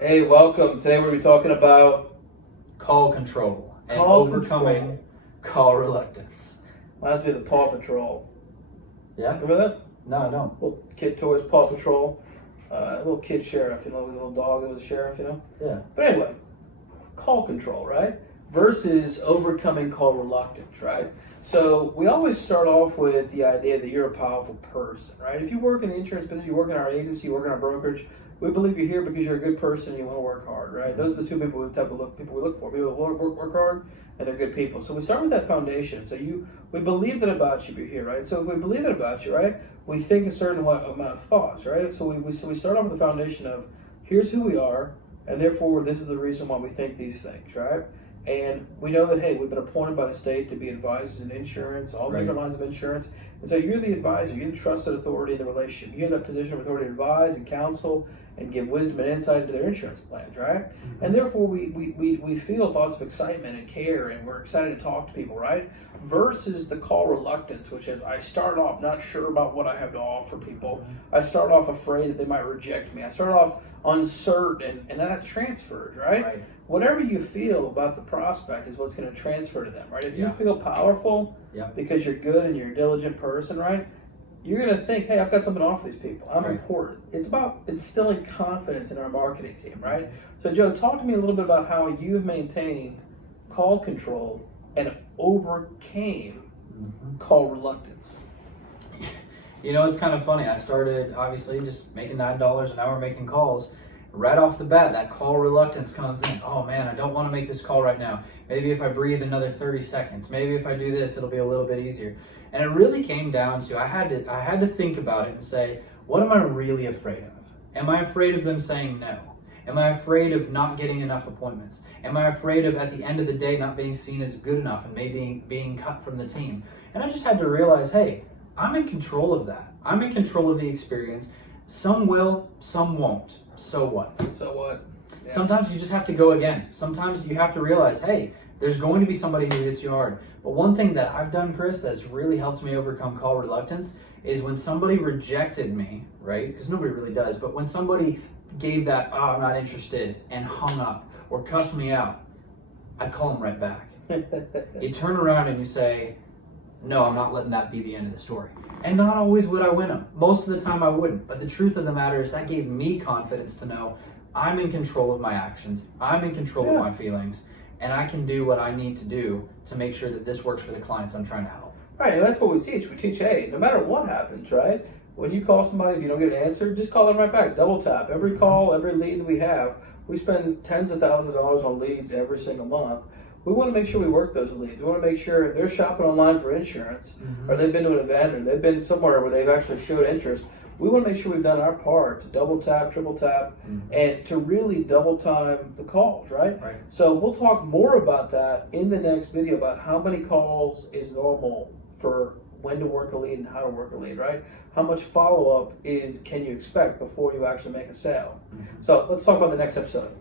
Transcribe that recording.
Hey, welcome. Today we're going to be talking about Call control and Call overcoming control. call reluctance. reminds me of the Paw Patrol. Yeah? Remember that? No, I don't. Little kid toys, Paw Patrol. Little kid sheriff, with a little dog that was a sheriff. Yeah. But anyway, call control, right? Versus overcoming call reluctance, right? So we always start off with the idea that you're a powerful person, right? If you work in the insurance business, you work in our agency, you work in our brokerage, we believe you're here because you're a good person and you want to work hard, right? Those are the two people, the type of people we look for. People who work hard and they're good people. So we start with that foundation. So we believe that about you, you're here, right? So if we believe it about you, right, we think a certain amount of thoughts, right? So we start off with the foundation of here's who we are, and therefore this is the reason why we think these things, right? And we know that, hey, we've been appointed by the state to be advisors in insurance, all the Right. different lines of insurance. And so you're the advisor, you're the trusted authority in the relationship. You're in that position of authority to advise and counsel and give wisdom and insight into their insurance plans, right? And therefore we feel thoughts of excitement and care, and we're excited to talk to people, right? Versus the call reluctance, which is I start off not sure about what I have to offer people. I start off afraid that they might reject me. I start off uncertain, and that transfers, right? Right. Whatever you feel about the prospect is what's going to transfer to them, right? If Yeah. you feel powerful Yeah. because you're good and you're a diligent person, right? You're going to think, hey, I've got something to offer these people. I'm Right. important. It's about instilling confidence in our marketing team, right? So, Joe, talk to me a little bit about how you've maintained call control and overcame call reluctance. You know, it's kind of funny. I started obviously just making $9 an hour making calls. Right off the bat, that call reluctance comes in. Oh man, I don't want to make this call right now. Maybe if I breathe another 30 seconds, maybe if I do this, it'll be a little bit easier. And it really came down to I had to think about it and say, what am I really afraid of? Am I afraid of them saying no? Am I afraid of not getting enough appointments? Am I afraid of at the end of the day not being seen as good enough and maybe being cut from the team? And I just had to realize, hey, I'm in control of that. I'm in control of the experience. Some will, some won't. So what? So what? Yeah. Sometimes you just have to go again. Sometimes you have to realize, hey, there's going to be somebody who hits you hard. But one thing that I've done, Chris, that's really helped me overcome call reluctance is when somebody rejected me, right? Because nobody really does, but when somebody gave that, oh, I'm not interested, and hung up or cussed me out, I'd call them right back. You turn around and you say, no, I'm not letting that be the end of the story. And not always would I win them. Most of the time I wouldn't. But the truth of the matter is that gave me confidence to know I'm in control of my actions. I'm in control of my feelings. And I can do what I need to do to make sure that this works for the clients I'm trying to help. Right, and that's what we teach. We teach, hey, no matter what happens, right? When you call somebody, if you don't get an answer, just call them right back. Double tap. Every call, every lead that we have, we spend tens of thousands of dollars on leads every single month. We want to make sure we work those leads. We want to make sure if they're shopping online for insurance, or they've been to an event, or they've been somewhere where they've actually showed interest, we want to make sure we've done our part to double tap, triple tap, and to really double time the calls, right? Right. So we'll talk more about that in the next video about how many calls is normal for when to work a lead and how to work a lead, right? How much follow-up can you expect before you actually make a sale? So let's talk about the next episode.